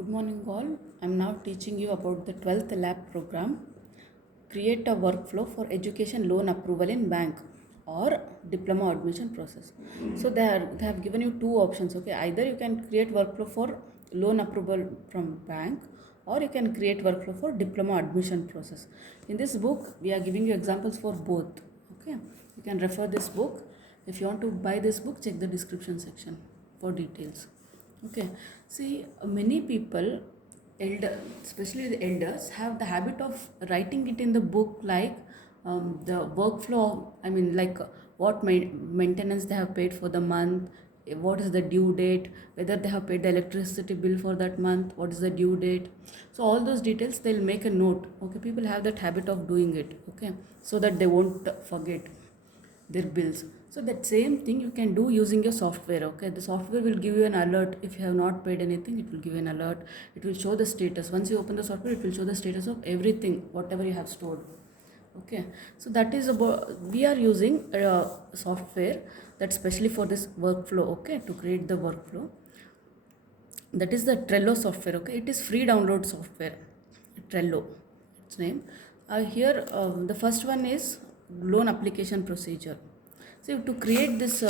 Good morning, all. I'm now teaching you about the 12th lab program. Create a workflow for education loan approval in bank or diploma admission process. So they have given you two options. Okay, either you can create workflow for loan approval from bank, or you can create workflow for diploma admission process. In this book, we are giving you examples for both. Okay, you can refer this book. If you want to buy this book, check the description section for details. Okay, see, many people, especially the elders, have the habit of writing it in the book, like the workflow. I mean, like what maintenance they have paid for the month, what is the due date, whether they have paid the electricity bill for that month, what is the due date. So all those details they'll make a note. Okay, people have that habit of doing it. Okay, so that they won't forget their bills. So that same thing you can do using your software. Okay, the software will give you an alert. If you have not paid anything, it will give you an alert. It will show the status. Once you open the software, it will show the status of everything, whatever you have stored. Okay, so that is about, we are using software that's specially for this workflow. Okay, to create the workflow, that is the Trello software. Okay, it is free download software. Trello, its name. Here the first one is loan application procedure. So to create this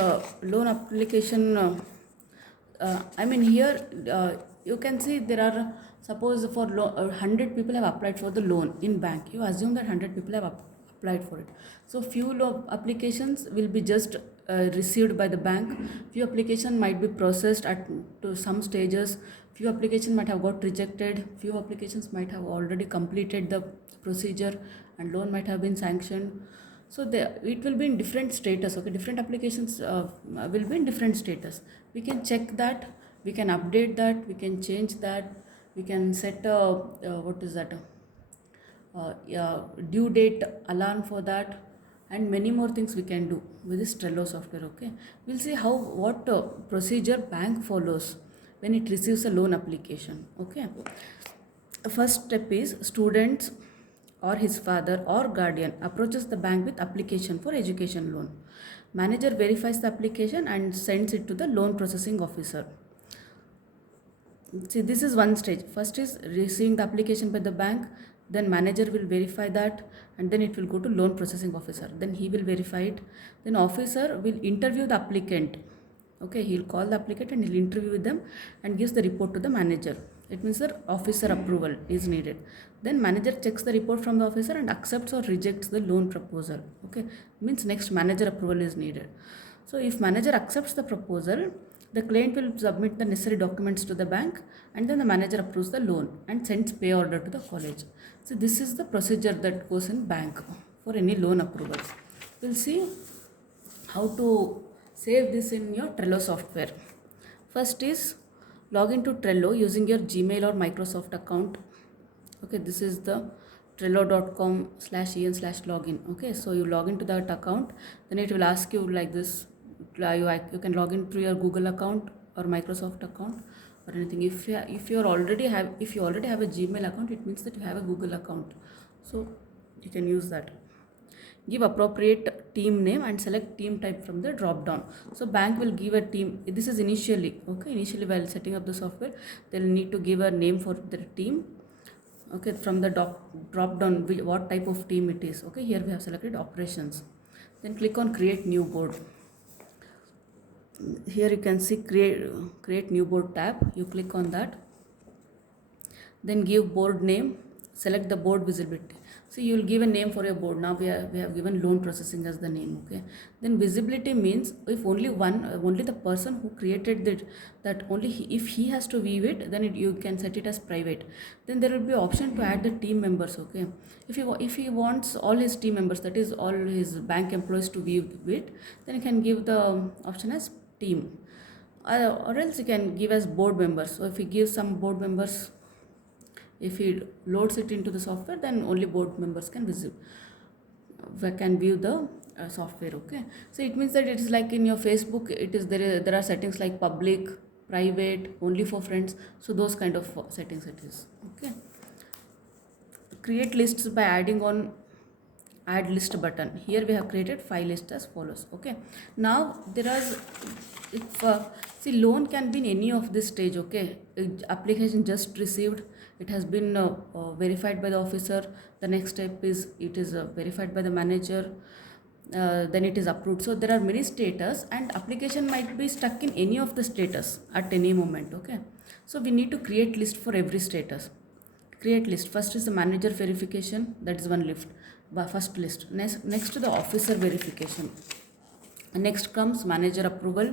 loan application, I mean, here you can see there are, suppose for 100 people have applied for the loan in bank. You assume that 100 people have applied for it. So few applications will be just received by the bank. Few application might be processed at to some stages. Few applications might have got rejected. Few applications might have already completed the procedure and loan might have been sanctioned. So it will be in different status. Okay, different applications will be in different status. We can check that, we can update that, we can change that, we can set a what is that, due date alarm for that, and many more things we can do with this Trello software. Okay, we'll see how what procedure bank follows when it receives a loan application. Okay, first step is students or his father or guardian approaches the bank with application for education loan. Manager verifies the application and sends it to the loan processing officer. See, this is one stage. First is receiving the application by the bank, then manager will verify that, and then it will go to loan processing officer. Then he will verify it. Then officer will interview the applicant. Okay, he'll call the applicant and he'll interview with them and gives the report to the manager. It means the officer approval is needed. Then manager checks the report from the officer and accepts or rejects the loan proposal. Okay, means next manager approval is needed. So if manager accepts the proposal, the client will submit the necessary documents to the bank, and then the manager approves the loan and sends pay order to the college. So this is the procedure that goes in bank for any loan approvals. We'll see how to save this in your Trello software. First is log into Trello using your Gmail or Microsoft account. Okay, this is the trello.com/en/login. Okay, so you log into that account, then it will ask you like this. You can log in through your Google account or Microsoft account or anything. If you already have a Gmail account, it means that you have a Google account, so you can use that. Give appropriate team name and select team type from the drop down. So bank will give a team. This is initially, okay, initially while setting up the software, they'll need to give a name for their team. Okay, from the drop down, what type of team it is. Okay, here we have selected operations. Then click on create new board. Here you can see create new board tab. You click on that, then give board name, select the board visibility. So you will give a name for your board. Now we have given loan processing as the name. Okay, then visibility means if only the person who created that only if he has to view it, then you can set it as private. Then there will be option to add the team members. Okay, if he wants all his team members, that is all his bank employees, to view it, then you can give the option as team, or else you can give as board members. So if he gives some board members, if he loads it into the software, then only board members can view the software. Okay, so it means that it is like in your Facebook, it is there are settings like public, private, only for friends. So those kind of settings it is. Okay, create lists by adding add list button. Here we have created 5 lists as follows. Okay, now there are, if see, loan can be in any of this stage. Okay, application just received, it has been verified by the officer. The next step is it is verified by the manager, then it is approved. So there are many status, and application might be stuck in any of the status at any moment. Okay, so we need to create list for every status. Create list. First is the manager verification, that is one list. First list. Next to the officer verification. Next comes manager approval,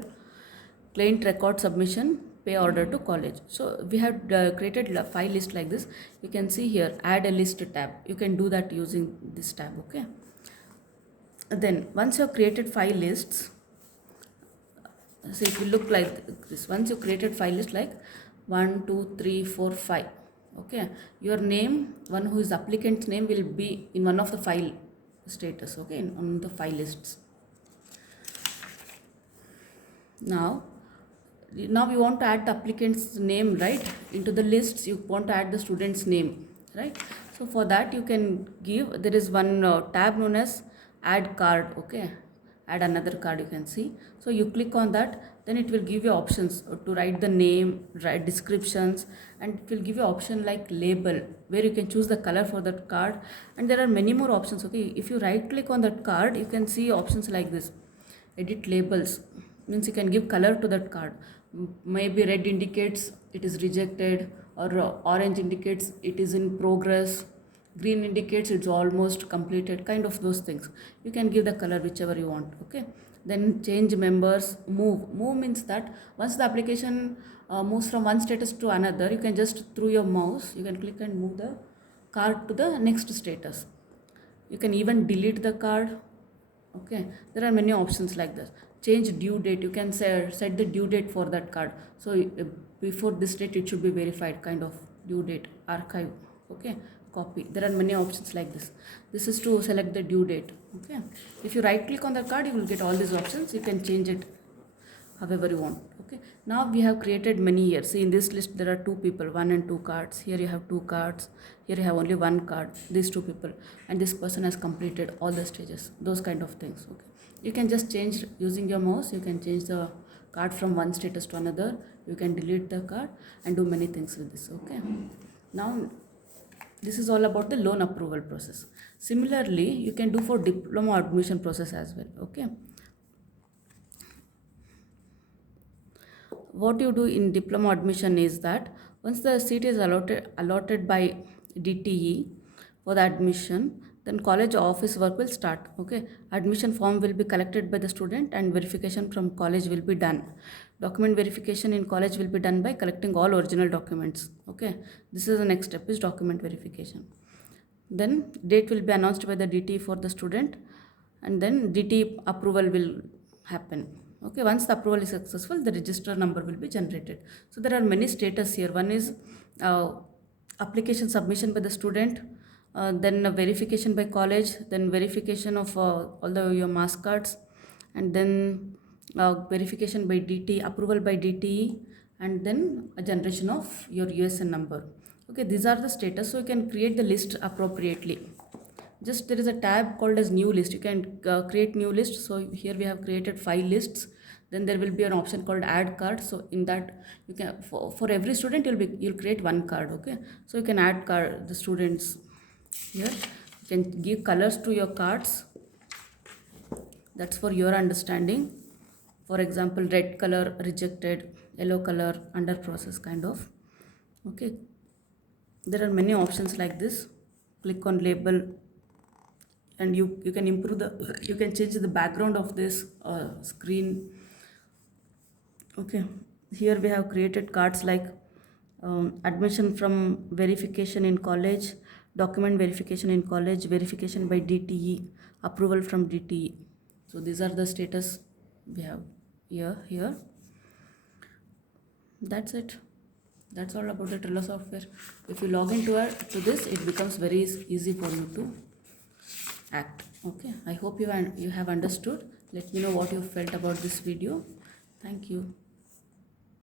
client record submission, pay order to college. So we have created 5 lists like this. You can see here, add a list tab. You can do that using this tab. Okay. Then once you have created 5 lists, so it will look like this. Once you created 5 lists like 1, 2, 3, 4, 5. Okay, your name, one who is applicant's name, will be in one of the 5 status. Okay, on the 5 lists. Now we want to add the applicant's name, right, into the lists. You want to add the student's name, right? So for that you can give, there is one tab known as add card. Okay, add another card, you can see. So you click on that, then it will give you options to write the name, write descriptions, and it will give you option like label, where you can choose the color for that card. And there are many more options. Okay, if you right click on that card, you can see options like this. Edit labels means you can give color to that card. Maybe red indicates it is rejected, or orange indicates it is in progress, green indicates it's almost completed, kind of those things. You can give the color whichever you want. Okay, then change members. Move means that once the application moves from one status to another, you can just through your mouse, you can click and move the card to the next status. You can even delete the card. Okay, there are many options like this. Change due date. You can set the due date for that card. So before this date it should be verified, kind of due date. Archive. Okay, copy. There are many options like this. This is to select the due date. Okay, if you right click on the card, you will get all these options. You can change it however you want. Okay, now we have created many here. See, in this list there are 2 people, 1 and 2 cards. Here you have 2 cards. Here you have only 1 card. These 2 people, and this person has completed all the stages. Those kind of things. Okay, you can just change using your mouse. You can change the card from one status to another. You can delete the card and do many things with this. Okay, now this is all about the loan approval process. Similarly, you can do for diploma admission process as well. Okay, what you do in diploma admission is that once the seat is allotted by DTE for the admission, then college office work will start. Okay, admission form will be collected by the student, and verification from college will be done. Document verification in college will be done by collecting all original documents. Okay, this is the next step, is document verification. Then date will be announced by the DTE for the student, and then DTE approval will happen. Okay, once the approval is successful, the register number will be generated. So there are many status here. One is application submission by the student, then verification by college, then verification of all your mass cards, and then verification by DTE, approval by DTE, and then a generation of your USN number. Okay, these are the status. So you can create the list appropriately. Just there is a tab called as new list. You can create new list. So here we have created 5 lists. Then there will be an option called add card. So in that you can, for every student you'll create 1 card. Okay, so you can add card the students here. You can give colors to your cards. That's for your understanding. For example, red color rejected, yellow color under process, kind of. Okay, there are many options like this. Click on label, and you can improve the, you can change the background of this screen. Okay, here we have created cards like admission from verification in college, document verification in college, verification by DTE, approval from DTE. So these are the status we have here. That's it. That's all about the Trello software. If you log into this, it becomes very easy for you to act. Okay, I hope you have understood. Let me know what you felt about this video. Thank you.